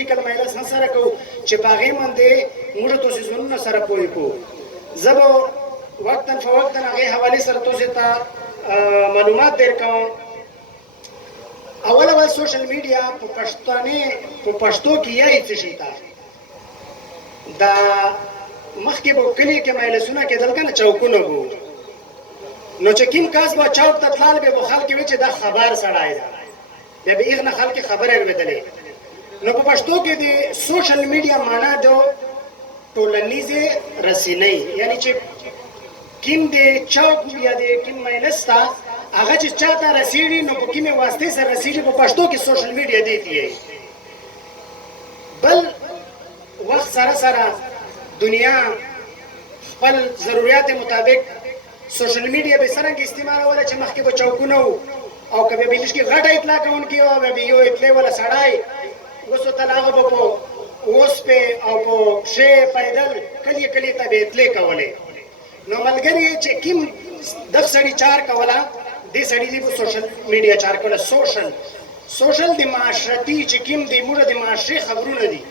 پریکټیکل مایلس هم سره کوو چې په هغې باندې موږ تاسې ځانونه سره پوه کړو. زه به وقتا فوقتا هغې حوالې سره تاسې ته معلومات در کوم. اول سوشل میډیا په پښتو کې یایي څه شي ته دا مخکې به کلي کې مجلسونه کېدل که نه چوکونه به نو چې کوم کس به چوک ته تلل بیا به خلک وي چې دا خبر سړی ده بیا به هغه نه خلک خبرې اورېدلې. نو په پښتو کې د سوشل میډیا معنا د ټولنیزې رسنۍ یعنی چې کوم د چوک یا د کوم مجلس ته هغه چې چا ته رسېږي نو په کومې واسطې سره رسېږي په پښتو کې سوشل میډیا دې ته یایي. بل وخت سره سره دنیا خپل ضرورت مطابق سوشل میډیا به څرنګه استعمالوله چې مخکې به چوکونه وو او که بیا به لږ کې غټه اطلاع کوونکي وو بیا به یو اطلاع والا سړی اوس ورته هغه به په اوس پې او په پښې پیدل کلي کلي ته به اطلاع کولې. نو ملګري چې کوم دغه سړي چار کوله دې سړي دې په سوشل میډیا چار کوله. سوشل د معاشرتي چې کوم د موږ د معاشري خبرونه دي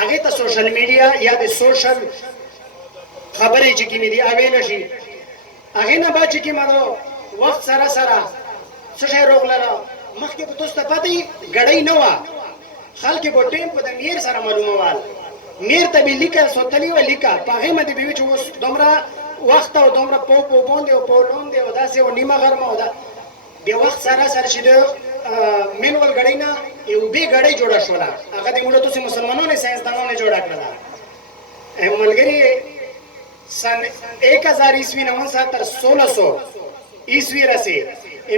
هغې ته سوشل میډیا یا د سوشل خبرې چې کومې دي اویلی شي. هغې نه بعد چې کومه ده وخت سره سره څه شی راغلله مخکې به تاسو ته پته وي ګړۍ نه وه خلک به ټایم په د میر سره معلومول میر ته به لیکه سوتلي وه لیکه په هغې باندې به وي چې اوس دومره وخت او دومره پو باندې او پو لاندې او داسې او نیمه غرمه او دا بیا وخت سره سره چې د مینول ګړۍ نه یو بې ګړۍ جوړه شوله هغه د موږ تاسې مسلمانانو ساینسدانانو جوړه کړله. ملګري سن 1000 عیسوي نه تر 1600 عیسوي رسې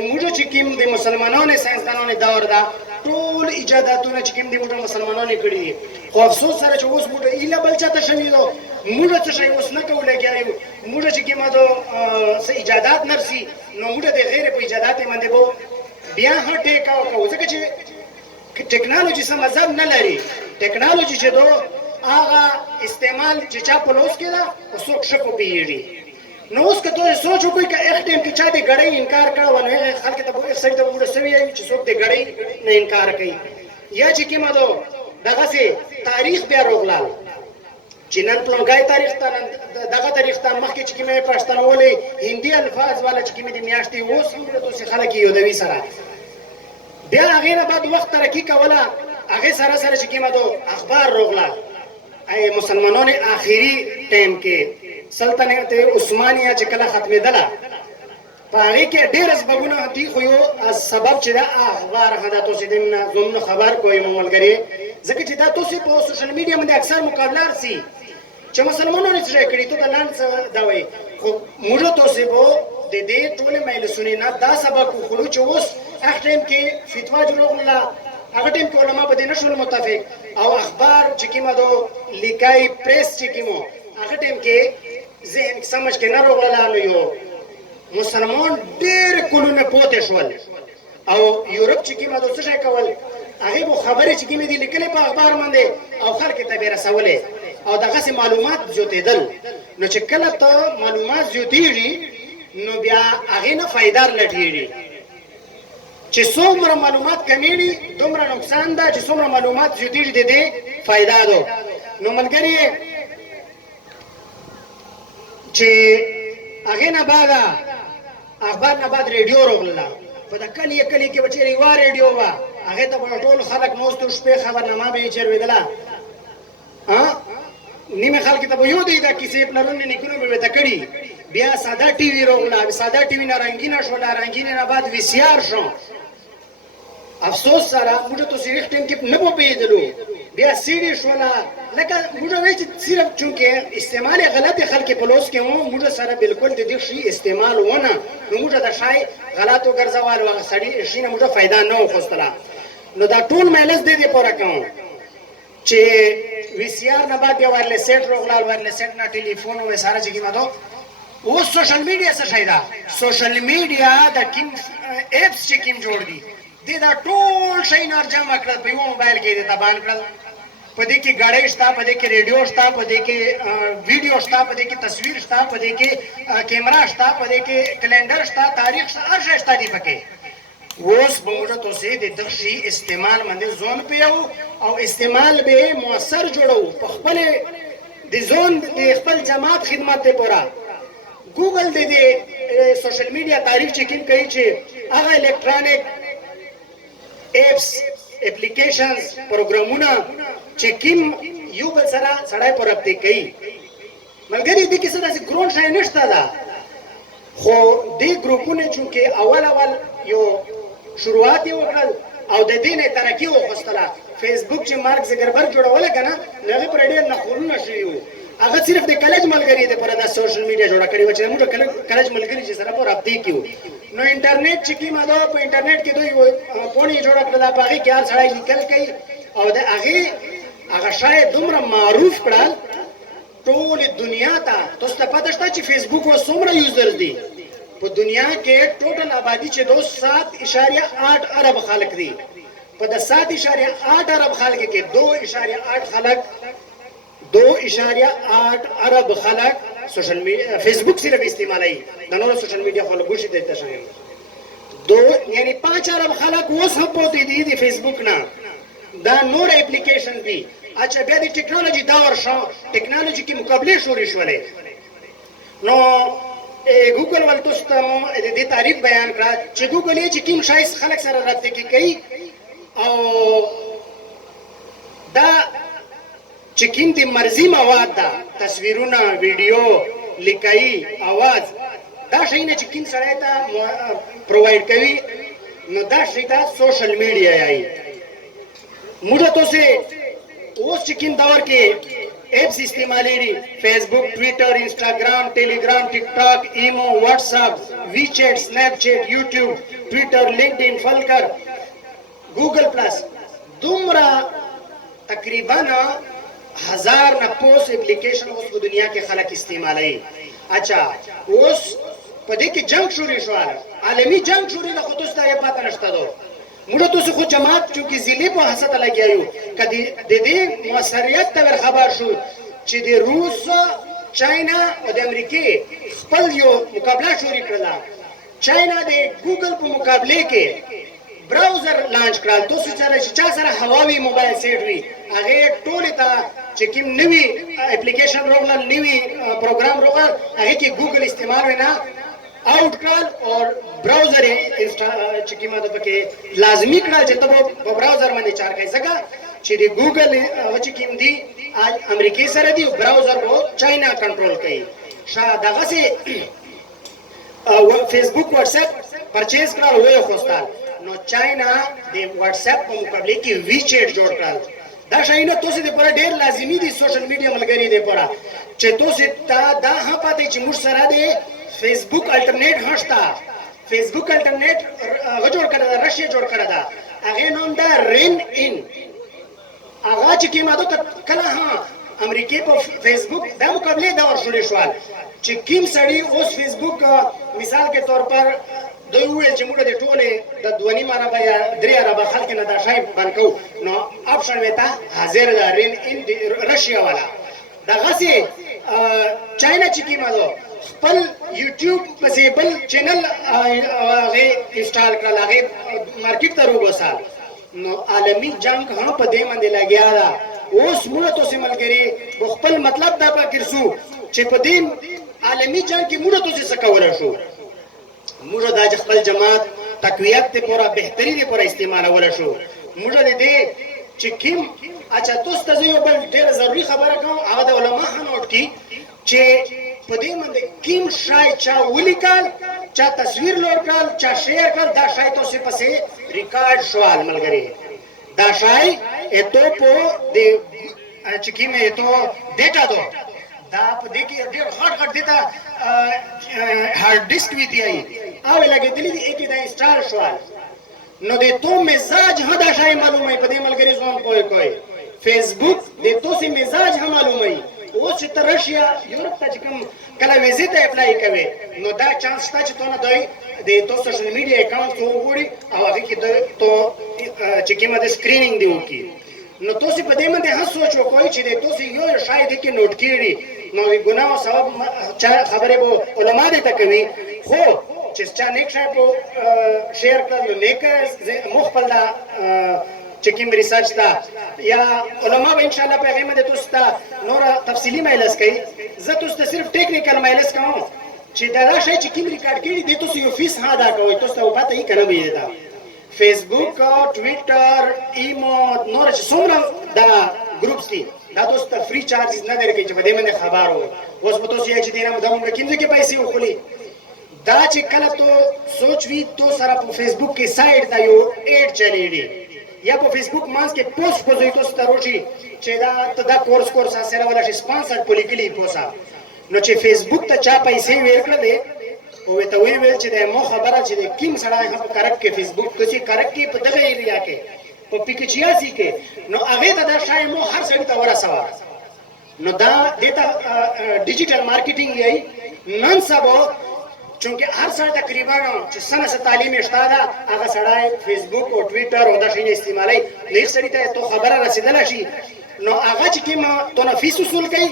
موږ چې کوم د مسلمانانو ساینسدانانو دور ده ټول ایجاداتونه چې کوم د موږ مسلمانانو کړي دي خو افسوس سره چې اوس موږ ایله بل چاته شوي دو موږ څه شی اوس نه کوو لګیا یو موږ چې کومه دو څه ایجادات نرسي نو موږ د غیر په ایجادات باندې به بیا هم ټیکه وکړو ځکه چې ټیکنالوژي څه مذهب نه لري. ټیکنالوژي چې دو هغه استعمال چې چا په لوس کې ده او څوک ښه پوهېږي. نو اوس که تاسو سوچ وکړئ که ایک ټایم کې چا د ګړۍ انکار کړی وه نو هغې خلک ته به ایک سړي ته به موږ څه وایو چې څوک د ګړۍ نه انکار کوي. یا چې کومه ده دغسې تاریخ بیا راغلل چې نن پلونکی تاریخ ته نن دغه تاریخ ته مخکې چې کومې پښتنولې هندي الفاظ والا چې کومې د میاشتې اوس هم داسې خلک یادوي سره. بیا هغې نه بعد وخت ترقي کوله هغې سره سره چې کومه ده اخبار راغلل مسلمانانو آخري ټایم کې سلطنت عثمانیه چې کله ختمېدله په هغې کې ډېر اسبابونه دي خو یو سبب چې دا اخبار دا تاسې د ځانونه خبر کوئ ملګري ځکه چې دا تاسې په سوشل میډیا باندې اکثر مقابله رسي چې مسلمانانو څه شی کړي ته د لاندې څه دا وایي خو موږ تاسې به د دې ټولې مجلسونې نه دا سبق وخورو چې اوس هغه ټایم کې فتوا جوړوله هغه ټایم کې علما به دې نه شول متفق او اخبار چې کومه ده لیکای پریس چې کومو هغه ټایم کې ذهن سمجھ کې نه راغله نو یو مسلمان ډېر کلونه پوته شول او یورپ چې کومه ده څه شی کول هغې به خبرې چې کومې دي لیکلې په اخبار باندې او خلکو ته به یې رسولې او دغسې معلومات زیاتېدل. نو چې کله ته معلومات زیاتېږي نو بیا هغې نه فایده لټېږي چې څومره معلومات کمیږي دومره نقصان ده چې څومره معلومات زیاتېږي د دې فایده ده. نو ملګري چې هغې نه بعد اخبار نه بعد ریډیو راغله په د کلي کلي کې به چېرې یوه ریډیو وه هغې ته به ټول خلک ناستو شپې خبرنامه به یې چېرېدله نیمه خلکو ته به یو دی دا کیسې پلرونو نیکونو به ورته کړي. بیا ساده ټي وي راغله ساده ټي وي نه رنګینه شوله رنګینې نه بعد وي سي آر شو. افسوس سره موږ تاسې هېڅ ټایم کې نه پوهېدلو بیا سی ډي شوله لکه موږ وایي چې صرف چونکې استعمال یې غلطې خلکې په لوس کې وو موږ سره بالکل د دې شي استعمال ونه نو موږ د شی غلط وګرځول او هغه سړي شي نه موږ فایده نه وخوستله. نو دا ټول مجلس دې دپاره کوم چې وي سي آر نه بعد بیا وایرلیس سیټ راغلل وایرلیس سیټ نه ټلیفون او ساره چې کومه ده اوس سوشل میډیا څه شی ده سوشل میډیا د کوم ایپس چې کوم جوړ دي دې دا ټول شی نه جمع کړل په یوه موبایل کې دې ته بان کړل په دې کې ګاډۍ شته په دې کې ریډیو شته په دې کې ویډیو شته په دې کې تصویر شته په دې کې کیمرا شته په دې کې کلندر شته تاریخ شته هر شی شته دې پکې اوس به موږ تاسې د دغه شي استعمال باندې ځان پیو او استعمال به مؤثر جوړو په خپل د ځان د خپل جماعت خدمت لپاره ګوګل د سوشل میډیا تعریف چې کوم کوي چې هغه الکترونیک اپس اپلیکیشنز پروګرامونه چې کوم یو بل سره سړی پر رابطه کوي ملګری دې کې څه داسې ګرون شی نشته ده خو دې ګروپونه چونکې اول یو شروعات یې وکړل او د دې نه ترقي وخوستله فیسبوک چې مارک زګربرګ جوړوله که نه نو هغې پر ډېر نخولونه شوي وو هغه صرف د کلج ملګري دپاره دا سوشل میډیا جوړه کړې وه چې موږ کلج ملګري چې سره په رابطې کې وو نو انټرنیټ چې کومه ده په انټرنیټ کې دوی پوڼې جوړه کړله په هغې کې هر سړی لیکل کوي او د هغې هغه شی دومره معروف کړل ټولې دنیا ته تاسو ته پته شته چې فیسبوک اوس څومره یوزرز دي په دنیا کې ټوټل آبادي چې 7.8 ارب خلک دي په د 7.8 ارب خلک کې 2.8 خلک 2.8 ارب خلک سوشل میډیا فیسبوک صرف استعمالوي د نورو سوشل میډیا خلکو شي ته شامل یعنی 5 ارب خلک اوس هم پوتې دي د فیسبوک نه دا نور اپلیکیشن دي اچھا بیا د ټیکنالوژي دور شو ټیکنالوژي کې مقابله شوري شولې نو ګوګل ول تاسو ته د دې تعریف بیان کړه چې ګوګل یې چې کوم شای خلک سره رابطه کوي او دا چې کوم د مرزي مواد ده تصویرونه ویډیو لیکایي आवाज دا شی نه چې کوم سره ته پرووایډ کوي نو دا شی ته سوشل میډیا یایي موږ تاسو اوس چې کوم دور کې ایپس استعمالي دي فیسبوک ټویټر انسټاګرام ټیلیګرام ټیک ټاک ایمو واتس اپ وی چیټ سنیپ چیټ یوټیوب ټویټر لینکډین فلکر ګوګل پلس دومره تقریبا 1000 نه پوس اپلیکیشن اوس په دنیا کې خلک استعمالوي اچھا اوس په دې کې جنگ شروع شو عالمي جنگ شروع نه خو تاسو ته پاتې نشته دو موږ تاسو خو جماعت چونکی ضلع په حسد لګیایو کدی د دې موثریت ته خبر شو چې د روس چاینا او د امریکای خپل یو مقابله شروع کړله چاینا د ګوګل په مقابله کې براوزر لانچ کړل تاسو چې چا سره هواوی موبایل سیټ وی هغه ټول ته چې کوم نوی اپلیکیشن راغله نوی پروګرام راغله هغه کې ګوګل استعمال وینا आउट کړل او براوزر چې کومه ده پکې لازمی کړل چې ته په براوزر باندې چار کوي ځکه چې د ګوګل چې کوم دي اج امریکای سره دی براوزر وو چاینا کنټرول کوي شاید دغه سي فیسبوک واتس اپ پرچیز کړل وې خوستل نو چاینا د واتس اپ په مقابله کې وی چیټ جوړ کړل دا شي نه تاسو د پر ډیر لازمی دي سوشل میډیا ملګری دی پر چې تاسو دا هم پاتې چې موږ سره دی فیسبوک الټرنیټ هشتا فیسبوک الټرنیټ جوړ کړه دا رشیا جوړ کړه دا هغه نوم دا رین ان هغه چې کیما ده کله ها امریکای په فیسبوک دا مقابله دا ورشول شوال چې کیم سړی اوس فیسبوک مثال کے طور پر دوی ویل چې موږ د ټوله د 2.5 عربه یا 3 عربه خلک نه دا شای بنکو نو اپشن وتا حاضر دا رین ان رشیا والا دا غسی چاینا چې کیما ده خپل یوټیوب پسې بل چینل هغه انسټال کړل هغه مارکیټ ته وروسال نو عالمی جنگ هم په دې باندې لګیا دا اوس موږ تاسو ملګری خپل مطلب دا فکر سو چې په دې عالمی جنگ کې موږ تاسو څه کولای شو موږ د خپل جماعت تقویت ته پورا بهتري دی پورا استعمال ولا شو موږ دې چې کیم اچھا تاسو ته یو بل ډېر ضروری خبره کوم هغه د علما هنوټ کی چې په دې باندې کیم شای چا ولیکل چا تصویر لور کړل چا شیر کړل دا شای تاسو پسې ریکارډ شوال ملګری دا شای اته په دې چې کیمه اته ډیټا دو دا په دې کې ډېر غټ دیتا هارد ډیسک وی دی او لګیدلې دي کې دا انسټال شوال نو دې تو مزاج هدا شای معلومه په دې ملګری ځوان کوی فیسبوک دې تو سي مزاج هم معلومه اوس چې رشیا یورپ ته کوم کله ویزیټ اپلای کوي نو دا چانس شته چې ته نه دوی د تو سوشل میډیا اکاونټ وګوري او هغه کې تو چې کومه د سکرینینګ دی وکي نو تاسو په دې باندې هڅه سوچ وکړئ چې تاسو یو شاید کې نوٹ کړئ نو ګناه او ثواب خبره به علما دې ته کوي خو چې چا نیک شای په شیر کړل نو نیک مخبل دا چې کوم ریسرچ دا یا علما به ان شاء الله په هغه باندې تاسو ته نور تفصیلی مایلس کوي زه تاسو ته صرف ټیکنیکل مایلس کوم چې دا شای چې کوم ریکارډ کړي دي تاسو یو فیس ها ادا کوئ تاسو ته پته یې کنه وي دا فیسبوک ټویټر ایمو نور چې څومره دا ګروپس دي دا تاسو ته فری چارجز نه درکې چې په دې باندې خبر وو اوس به تاسو یې چې دینه مدام کیندې کې پیسې وخولي دا چې کله تو سوچ وی تو سره په فیسبوک کې سایت دا یو ایډ چلیږي یا په فیسبوک مانس کې پوسټ کوزي تاسو ته روشي چې دا کورس سره ولا شي سپانسر پولیکلی پوسا نو چې فیسبوک ته چا پیسې ورکړلې او ته ویل چې د مو خبره چې کیم سره هم کرک کې فیسبوک ته چې کرک کې په دغه ایریا کې په پکچیاسي کې نو هغه ته دا شای مو هر څړي ته ورسوا نو دا دیتا ډیجیټل مارکیټینګ یې نن سبا چونکه هر سړی تقریبا چې سنه څه تعلیم شته دا هغه سړی فیسبوک او ټویټر او دا شی استعمالوي لیک سړی ته تو خبره رسیدل شي نو هغه چې کوم تو نفیس اصول کوي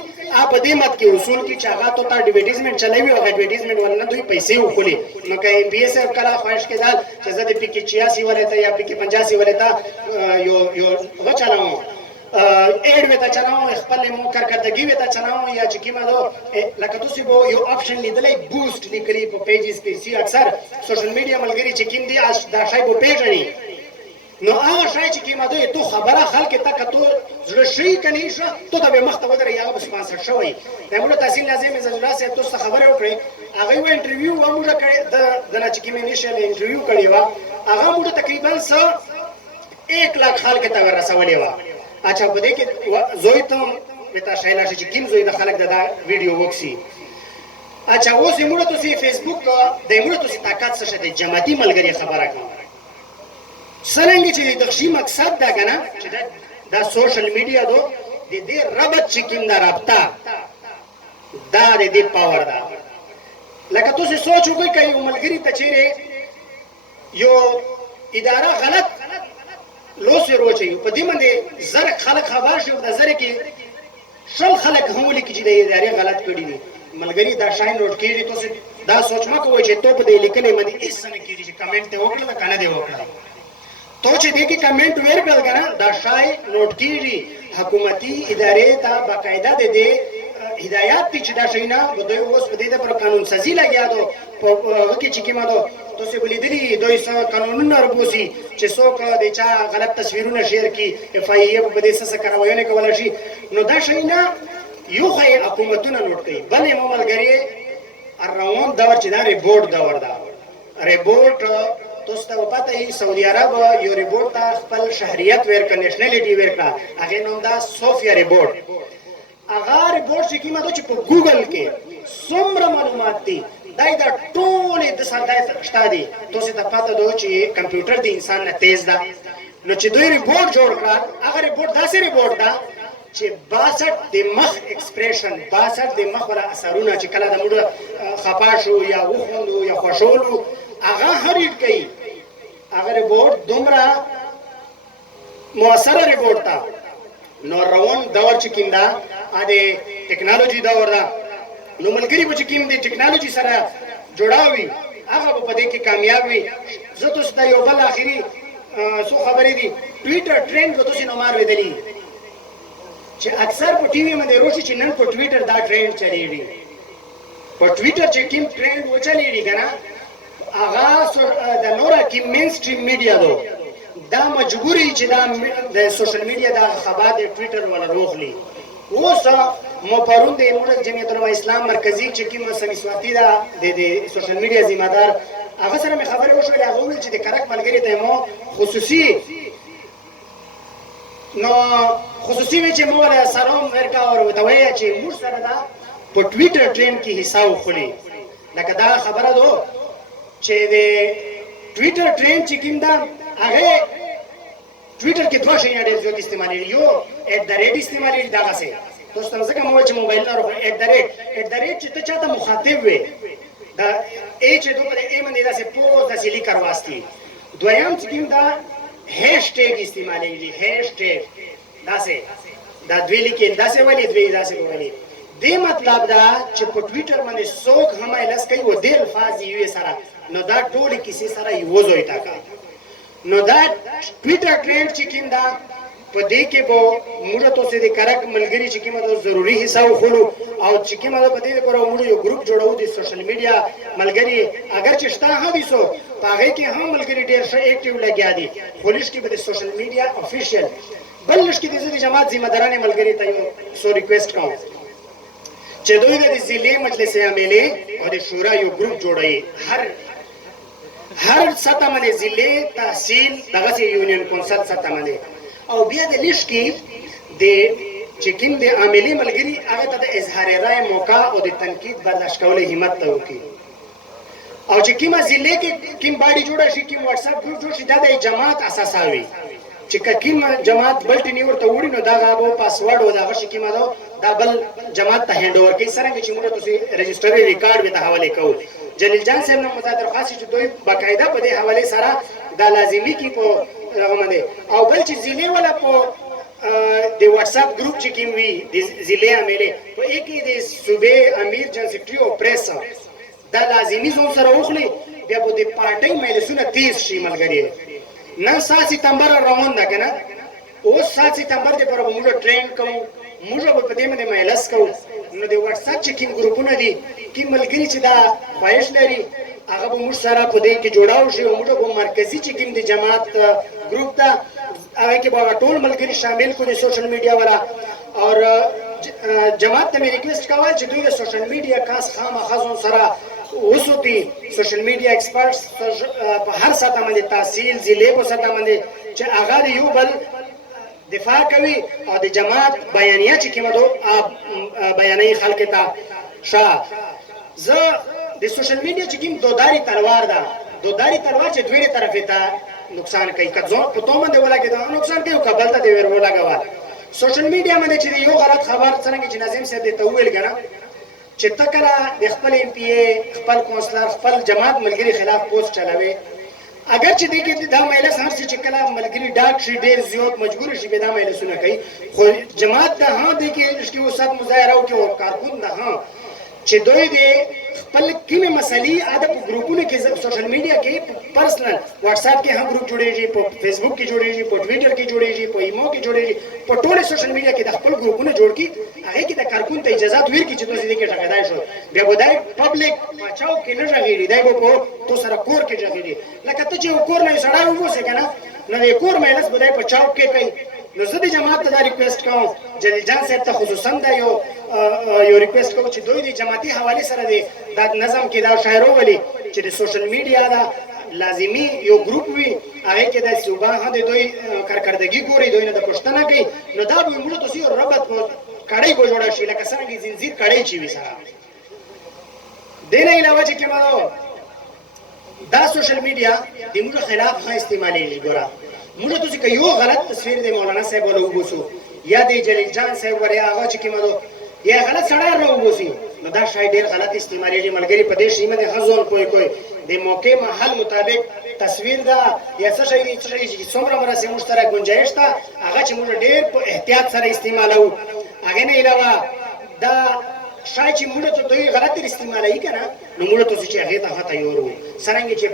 په دې مت کې اصول کې چې هغه ته اډورټایزمنت چلوي او اډورټایزمنت ولنه دوی پیسې وکړي نو که ام بي اس کلا خواهش کېدل چې زه د پی کې 86 ولته یا پی کې 85 ولته یو غچلاو ایډ وته چلاو خپل مو کارکړدګي وته چلاو یا چې کیما دو لکه تاسو به یو آپشن لیدلې بوست لیکلي په پیجز کې چې اکثر سوشل میډیا ملګری چې کیم دي دا شای په پیژني نو هغه شای چې کیما دو ته خبره خلک ته کته زړه شي کني شو ته به مخته ودرې یا به سپانسر شوی دغه تحصیل لازم زړه سه تاسو خبره وکړي هغه و انټرویو و موږ کړی د چې کیم انیشل انټرویو کړی و هغه موږ تقریبا 1 लाख خلک ته ورسولې و اچھا په دې کې زوی ته وتا شایلا چې کیم زوی د خلک دا ویډیو وکسي اچھا اوس موږ ته فیسبوک د موږ ته طاقت څه د جماعتي ملګری خبره کوم څنګه چې د شي مقصد دا کنه چې دا سوشل میډیا دو د دې ربط چې کیم دا رابطه دا د دې پاور دا لکه تاسو سوچ وکړئ کای ملګری ته چیرې یو اداره غلط لوس روچي په دې باندې زر خلک خبر شي د زر کې شل خلک هم لیکي چې د ادارې غلط کړی دي ملګری دا شاین نوٹ کړي تاسو دا سوچ ما کوی چې ته په دې لیکلې باندې هیڅ نه کیږي چې کمنټ ته وکړه کنه دی وکړه تو چې دې کې کمنټ ورکړل کنه دا شای نوٹ کړي حکومتي ادارې ته باقاعده دې هدایت دي چې دا شینا دوی اوس په دې د پر قانون سازي لګیا دو په کې چې کیما دو تاسو بلیدلی دوی سره قانونونه ربوسي چې څوک د چا غلط تصویرونه شیر کی اف ای ای په دې سره کاروایونه کول شي نو دا شینا یو خی حکومتونه نوٹ کوي بلې مو ملګری روان دور چې دا ریپورت دور دا ریپورت تاسو ته پته ای سعودي عرب یو ریپورت خپل شهریت ورک نېشنلټي ورکا هغه نوم دا صوفیا ریپورت هغه ریپورت چې کیما چې په ګوګل کې څومره معلومات دي دا ټول د ساده شته دي تاسو ته پته دو چې کمپیوټر د انسان نه تیز ده نو چې دوی ریپورت جوړ کړ هغه ریپورت داسې ریپورت ده چې 62 د مخ ایکسپریشن 62 د مخ ولا اثرونه چې کله د موږ خپاشو یا وخوندو یا خوشولو هغه هریټ کوي هغه ریپورت دومره موثر ریپورت ده نو روان دور چې کیندا ا دې ټیکنالوژي دور ده نو ملګری به چې کیم دې ټیکنالوژي سره جوړاوي هغه په دې کې کامیاب وي زه تاسو ته یو بل اخري څو خبرې دي ټویټر ټرند به تاسو نو مار ودلی چې اکثر په ټي وي باندې روشي چې نن په ټویټر دا ټرند چلیږي په ټویټر چې کوم ټرند و چلیږي کنه هغه د نور کې مین سټریم میډیا دو دا مجبوري چې دا د سوشل میډیا دا خبر د ټویټر ولا روغلي اوس مو پرون د جمعیت العلماء اسلام مرکزی چې کوم سمیسواتی دا د سوشل میډیا ذمہ دار هغه سره مې خبرې وشولې هغه ویل چې د کرک ملګری ته مو خصوصي وی چې مو ولا سلام ورکا او وتوي چې موږ سره دا په ټویټر ټرند کې حصہ وخلی لکه دا خبره دو چې د ټویټر ټرند چې کیندا هغه ټویټر کې دوه شیان ډېر زیات استعمالي یو @ استعمالي دا څه تاسو ته ځکه مو چې موبایل نه راغلی @ چې ته چاته مخاطب وي دا چې دوی په دې باندې دا څه پوز د سلی کارواستی دویم چې دا هاشټیګ استعمالي هاشټیګ دا څه دا دوی لیکل دا څه ولې دوی دا څه ولې دې مطلب دا چې په ټویټر باندې څوک هم لس کوي و دې الفاظ یې سره نو دا ټول کیسې سره یو ځای ټاکا نو دا ټویټر ټرند چې کوم دا په دې کې به موږ تاسو د کرک ملګری چې کومه د ضروری حصہ وخلو او چې کومه په دې لپاره موږ یو ګروپ جوړو د سوشل میډیا ملګری اگر چې شته حدیثو پاغه کې هم ملګری ډېر ښه اکټیو لګیا دي خولش کې به د سوشل میډیا افیشل بلش کې د جماعت ذمہ دارانه ملګری ته یو سو ریکوست کوم چې دوی د ضلع مجلس عاملې او د شورا یو ګروپ جوړي هر سطح باندې ضلع تحصیل دغه یونین کونسل سطح باندې او بیا د لیش کې د چې کوم د عاملې ملګری هغه ته د اظهار رائے موقع او د تنقید برداشت کولو همت ته وکړي او چې کومه ضلع کې کوم باډي جوړه شي کوم واتس اپ ګروپ جوړ شي دا د جماعت اساساوي چې کوم جماعت بلټ نیور ته وړي نو دا غو پاسورډ او دا شي کومه دا بل جماعت ته هند اوور کوي سره چې موږ تاسو رجستري ریکارډ به ته حواله کوو جلیل جان صاحب نو مزادر خاص چې دوی باقاعده په دې حواله سره دا لازمي کی په هغه باندې او بل چې ضلع ولا په د واتس اپ ګروپ چې کوم وی د ضلع عاملې په کې د صوبې امیر جن سیکریټری او پریس دا لازمي زون سره وخلي بیا په دې پارټي مجلسونه 30 شي ملګری نن 7 سپتمبر روان ده کنه اوس 7 سپتمبر د پر موږ ټرین کوو موږ په دې باندې مجلس کوو نو د واتس اپ چې کوم ګروپونه دي کوم ملګری چې دا خواهش لري هغه به موږ سره په دې کې جوړاو شي او موږ په مرکزی چې کوم د جماعت ګروپ ته هغه کې به ټول ملګری شامل کړي سوشل میډیا والا اور جماعت ته مې ریکوست کاوه چې دوی د سوشل میډیا کاس خامخازون سره وسوتي سوشل میډیا ایکسپرټس په هر سطح باندې تحصیل ضلع په سطح باندې چې هغه یو بل دفاع کوي او د جماعت بیانیه چې کومه دو بیانې خلک ته شا زه د سوشل میډیا چې کوم دوداري تلوار ده دوداري تلوار چې دوی طرفه ته نقصان کوي کځو په تو باندې ولاګي دا نقصان کوي قبل ته دی ور ولاګوا سوشل میډیا باندې چې یو غلط خبر څنګه چې ناظم صاحب ته ویل غنا چې تکلا د خپل ایم پی ای خپل کونسلر خپل جماعت ملګری خلاف پوسټ چلاوي اگر چې دې کې دا مجلس هر څه چې کله ملګری ډاک شي ډېر زیات مجبور شي به دا مجلسونه کوي خو جماعت ته ها دې کې چې وسات مظاهره او کې کارکون ده ها چې دوی دې خپل کومه مسلې اده په ګروپونو کې سوشل میډیا کې پرسنل واتس اپ کې هم ګروپ جوړېږي په فیسبوک کې جوړېږي په ټویټر کې جوړېږي په ایمو کې جوړېږي په ټول سوشل میډیا کې د خپل ګروپونو جوړ کی هغه کې د کارکون ته اجازه ورکړي چې تاسو دې کې ټاګدای شو بیا ودای پبلک بچاو کې نه راغلي دای په تو سره کور کې راغلي لکه ته چې کور نه سړای ووسه کنه نو یې کور مېلس بدای په چاو کې کوي نو زه د جماعت ته ریکوست کوم جلیل جان صاحب ته خصوصا دا یو ریکوست کوم چې دوی د جماعتي حواله سره د نظم کې دا شاعر وغلي چې د سوشل میډیا دا لازمی یو ګروپ وي هغه کې د صوبه هدا دوی کارکردګي ګوري دوی نه د پښتنه کوي نو دا به موږ تاسو ربط کړي به جوړ شي لکه څنګه زنجیر کړي چی وي سره دینه علاوه چې کومه دا سوشل میډیا د موږ خلاف ها استعمالي ګورا موږ تاسو کې یو غلط تصویر د مولانا صاحب له وګوسو یا د جلیل جان صاحب وریا هغه چې کومه یا غلط سړی راوګوسي نو دا شاید ډیر غلط استعمالي ملګری په دې شی باندې هزول کوئی د موقع محل مطابق تصویر دا یا څه شي چې څومره مرسته مشترک گنجائش تا هغه چې موږ ډیر په احتیاط سره استعمالو هغه نه علاوه دا شاید چې موږ ته دوی غلط استعمالي کنه نو موږ ته چې هغه ته یورو سرنګ چې